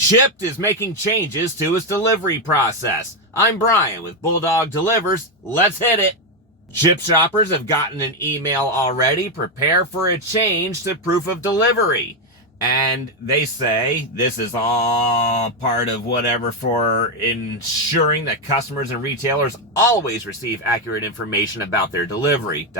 Shipt is making changes to its delivery process. I'm Brian with Bulldog Delivers. Let's hit it. Shipt shoppers have gotten an email already. Prepare for a change to proof of delivery. And they say this is all part of whatever for ensuring that customers and retailers always receive accurate information about their delivery, ...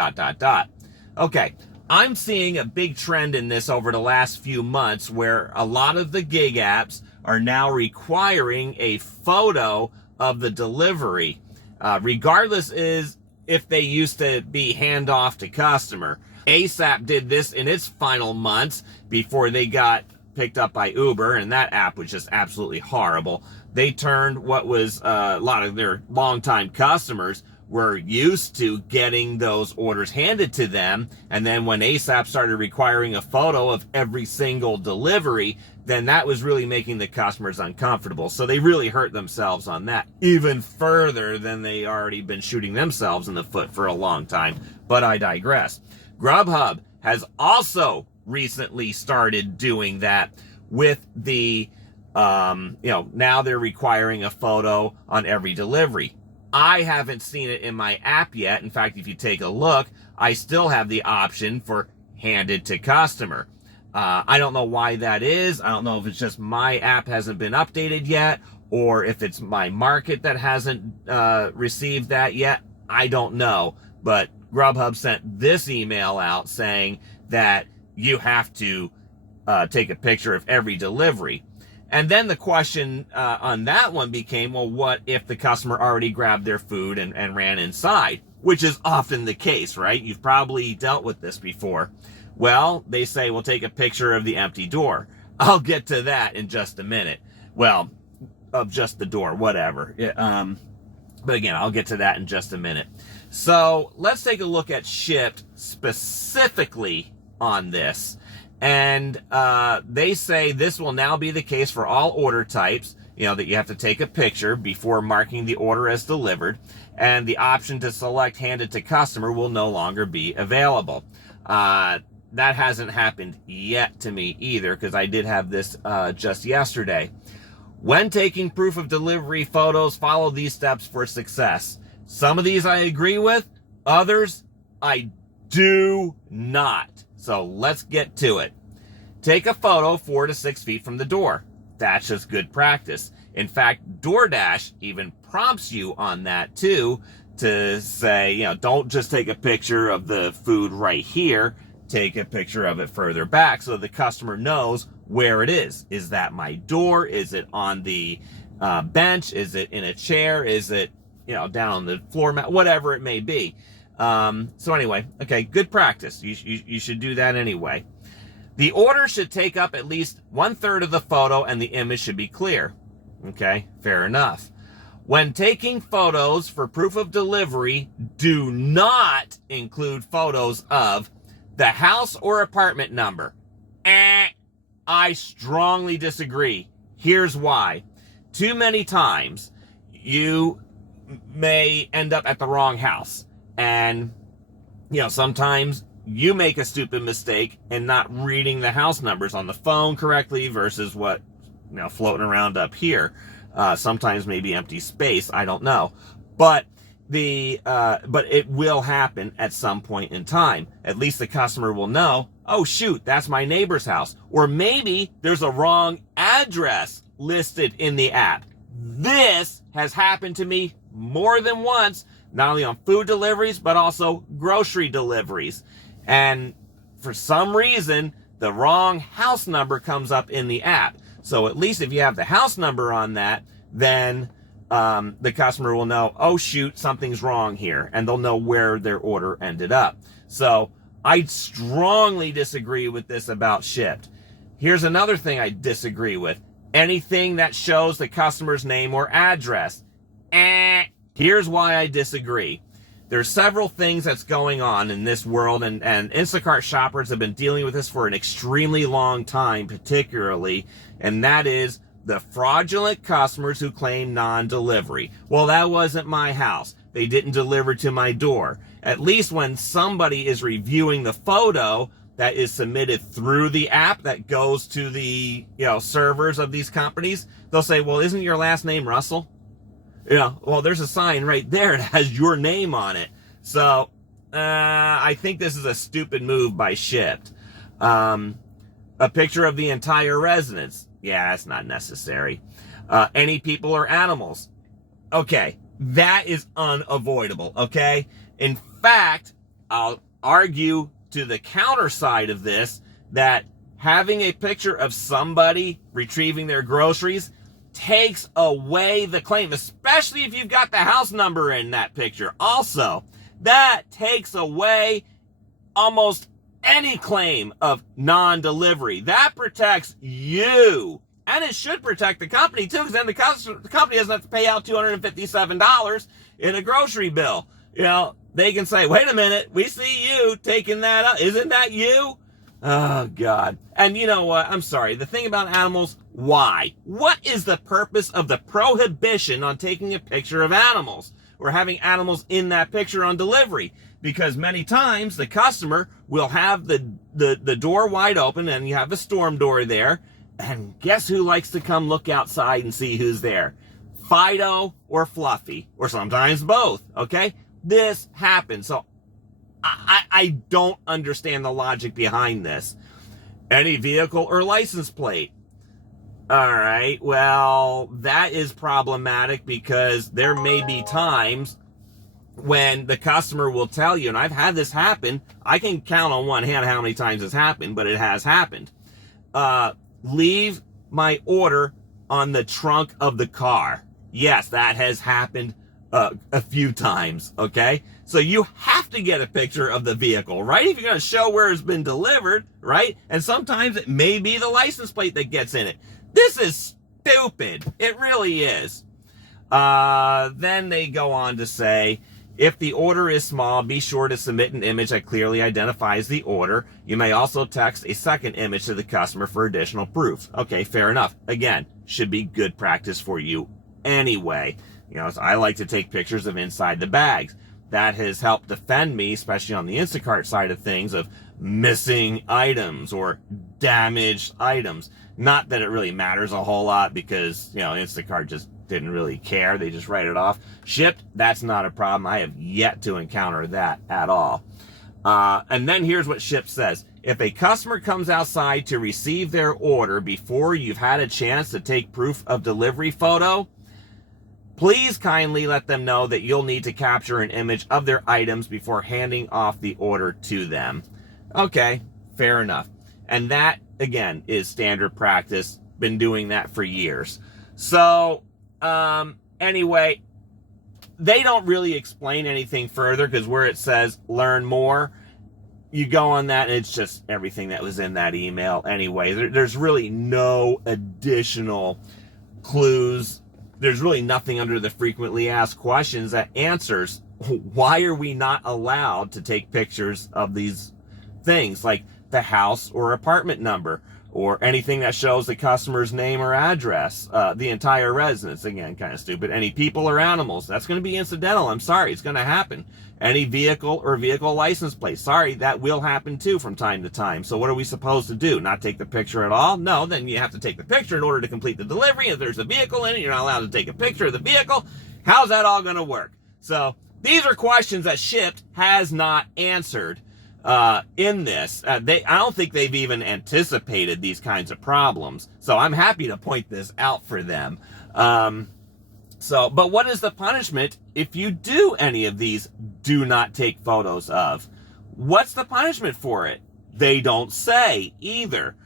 Okay. I'm seeing a big trend in this over the last few months where a lot of the gig apps are now requiring a photo of the delivery, regardless is if they used to be handoff to customer. ASAP did this in its final months before they got picked up by Uber, and that app was just absolutely horrible. They turned what was a lot of their longtime customers were used to getting those orders handed to them, and then when ASAP started requiring a photo of every single delivery, then that was really making the customers uncomfortable. So they really hurt themselves on that, even further than they already been shooting themselves in the foot for a long time. But I digress. Grubhub has also recently started doing that with the, now they're requiring a photo on every delivery. I haven't seen it in my app yet. In fact, if you take a look, I still have the option for handed to customer. I don't know why that is. I don't know if it's just my app hasn't been updated yet, or if it's my market that hasn't received that yet. I don't know. But Grubhub sent this email out saying that you have to take a picture of every delivery. And then the question on that one became, well, what if the customer already grabbed their food and ran inside? Which is often the case, right? You've probably dealt with this before. Well, they say, well, take a picture of the empty door. I'll get to that in just a minute. Well, of just the door, whatever. But again, I'll get to that in just a minute. So let's take a look at Shipt specifically on this. And they say this will now be the case for all order types, that you have to take a picture before marking the order as delivered, and the option to select handed to customer will no longer be available. That hasn't happened yet to me either, because I did have this just yesterday. When taking proof of delivery photos, follow these steps for success. Some of these I agree with, others I do not. So let's get to it. Take a photo 4 to 6 feet from the door. That's just good practice. In fact, DoorDash even prompts you on that too, to say, don't just take a picture of the food right here. Take a picture of it further back so the customer knows where it is. Is that my door? Is it on the bench? Is it in a chair? Is it, down on the floor mat? Whatever it may be. So anyway, okay, good practice. You should do that anyway. The order should take up at least 1/3 of the photo and the image should be clear. Okay, fair enough. When taking photos for proof of delivery, do not include photos of the house or apartment number. I strongly disagree. Here's why. Too many times you may end up at the wrong house. And, sometimes you make a stupid mistake in not reading the house numbers on the phone correctly versus what, floating around up here. Sometimes maybe empty space. I don't know. But but it will happen at some point in time. At least the customer will know, oh shoot, that's my neighbor's house. Or maybe there's a wrong address listed in the app. This has happened to me more than once. Not only on food deliveries, but also grocery deliveries. And for some reason, the wrong house number comes up in the app. So at least if you have the house number on that, then the customer will know, oh shoot, something's wrong here. And they'll know where their order ended up. So I strongly disagree with this about Shipt. Here's another thing I disagree with. Anything that shows the customer's name or address. Here's why I disagree. There's several things that's going on in this world, and Instacart shoppers have been dealing with this for an extremely long time, particularly, and that is the fraudulent customers who claim non-delivery. Well, that wasn't my house. They didn't deliver to my door. At least when somebody is reviewing the photo, that is submitted through the app that goes to the servers of these companies, they'll say, well, isn't your last name Russell? Well, there's a sign right there that has your name on it. So I think this is a stupid move by Shipt. A picture of the entire residence. Yeah, that's not necessary. Any people or animals. Okay, that is unavoidable, okay? In fact, I'll argue to the counter side of this that having a picture of somebody retrieving their groceries takes away the claim, especially if you've got the house number in that picture. Also, that takes away almost any claim of non-delivery. That protects you. And it should protect the company too, because then the company doesn't have to pay out $257 in a grocery bill. They can say, wait a minute, we see you taking that up. Isn't that you? Oh, God. And you know what? I'm sorry. The thing about animals, why? What is the purpose of the prohibition on taking a picture of animals or having animals in that picture on delivery? Because many times the customer will have the door wide open and you have a storm door there. And guess who likes to come look outside and see who's there? Fido or Fluffy, or sometimes both, okay? This happens. So I don't understand the logic behind this. Any vehicle or license plate. All right, well, that is problematic because there may be times when the customer will tell you, and I've had this happen, I can count on one hand how many times it's happened, but it has happened. Leave my order on the trunk of the car. Yes, that has happened a few times, okay? So you have to get a picture of the vehicle, right? If you're going to show where it's been delivered, right? And sometimes it may be the license plate that gets in it. This is stupid. It really is. Then they go on to say, if the order is small, be sure to submit an image that clearly identifies the order. You may also text a second image to the customer for additional proof. Okay, fair enough. Again, should be good practice for you anyway. So I like to take pictures of inside the bags. That has helped defend me, especially on the Instacart side of things, of missing items or damaged items. Not that it really matters a whole lot because, Instacart just didn't really care. They just write it off. Shipt, that's not a problem. I have yet to encounter that at all. And then here's what Shipt says. If a customer comes outside to receive their order before you've had a chance to take proof of delivery photo, please kindly let them know that you'll need to capture an image of their items before handing off the order to them. Okay, fair enough. And that, again, is standard practice. Been doing that for years. So, anyway, they don't really explain anything further because where it says learn more, you go on that and it's just everything that was in that email anyway. There's really no additional clues. There's really nothing under the frequently asked questions that answers why are we not allowed to take pictures of these things like the house or apartment number or anything that shows the customer's name or address, the entire residence. Again, kind of stupid. Any people or animals, that's going to be incidental. I'm sorry, it's going to happen. Any vehicle or vehicle license plate, sorry, that will happen too from time to time. So what are we supposed to do? Not take the picture at all? No, then you have to take the picture in order to complete the delivery. If there's a vehicle in it, you're not allowed to take a picture of the vehicle. How's that all going to work? So these are questions that Shipt has not answered in this. I don't think they've even anticipated these kinds of problems. So I'm happy to point this out for them. But what is the punishment if you do any of these do not take photos of? What's the punishment for it? They don't say either.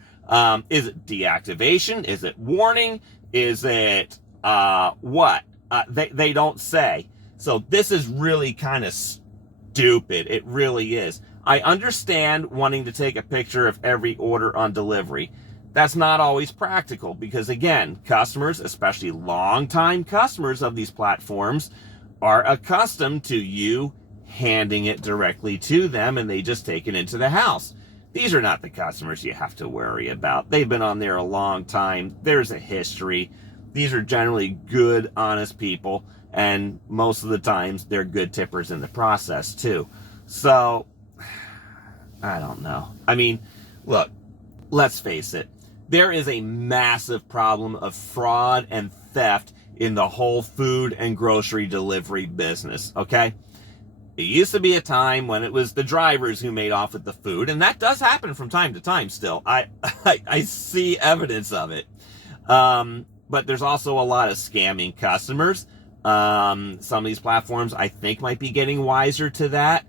Is it deactivation? Is it warning? Is it what? They don't say. So this is really kind of stupid. It really is. I understand wanting to take a picture of every order on delivery. That's not always practical because, again, customers, especially longtime customers of these platforms, are accustomed to you handing it directly to them and they just take it into the house. These are not the customers you have to worry about. They've been on there a long time. There's a history. These are generally good, honest people, and most of the times they're good tippers in the process too. So, I don't know. I mean, Look, let's face it. There is a massive problem of fraud and theft in the whole food and grocery delivery business, okay? It used to be a time when it was the drivers who made off with the food, and that does happen from time to time still. I see evidence of it. But there's also a lot of scamming customers. Some of these platforms, I think, might be getting wiser to that.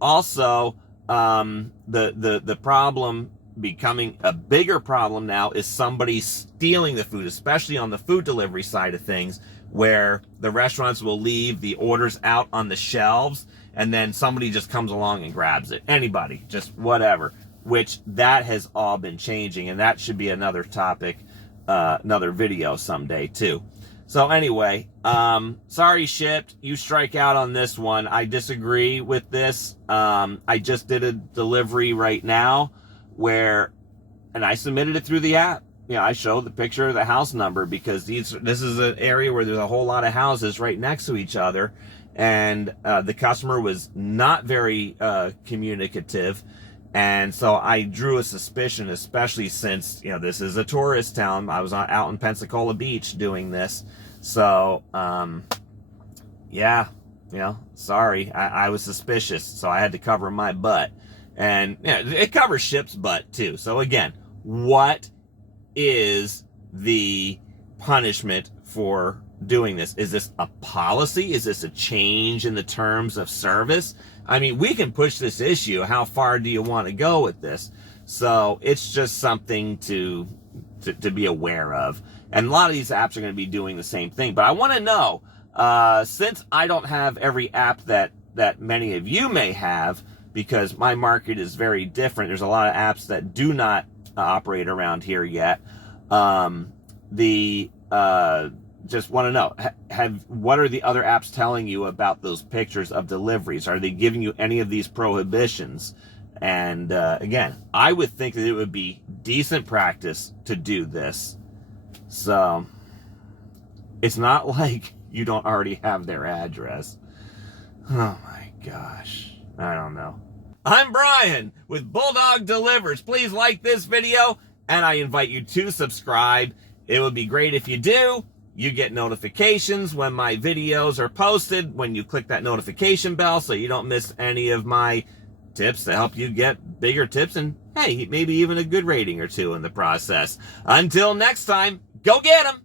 Also, the problem becoming a bigger problem now is somebody stealing the food, especially on the food delivery side of things, where the restaurants will leave the orders out on the shelves and then somebody just comes along and grabs it. Anybody, just whatever, which that has all been changing, and that should be another topic, another video someday too. So anyway, sorry Shipt, you strike out on this one. I disagree with this. I just did a delivery right now and I submitted it through the app. You know, I showed the picture of the house number because this is an area where there's a whole lot of houses right next to each other, and the customer was not very communicative, and so I drew a suspicion, especially since, you know, this is a tourist town. I was out in Pensacola Beach doing this, so yeah, you know, sorry, I was suspicious, so I had to cover my butt. And yeah, it covers Shipt's butt too. So again, what is the punishment for doing this? Is this a policy? Is this a change in the terms of service? I mean, we can push this issue. How far do you want to go with this? So it's just something to be aware of. And a lot of these apps are going to be doing the same thing. But I want to know, since I don't have every app that many of you may have, because my market is very different. There's a lot of apps that do not operate around here yet. Just want to know, what are the other apps telling you about those pictures of deliveries? Are they giving you any of these prohibitions? And again, I would think that it would be decent practice to do this. So it's not like you don't already have their address. Oh my gosh. I don't know. I'm Brian with Bulldog Delivers. Please like this video, and I invite you to subscribe. It would be great if you do. You get notifications when my videos are posted, when you click that notification bell, so you don't miss any of my tips to help you get bigger tips and, hey, maybe even a good rating or two in the process. Until next time, go get 'em!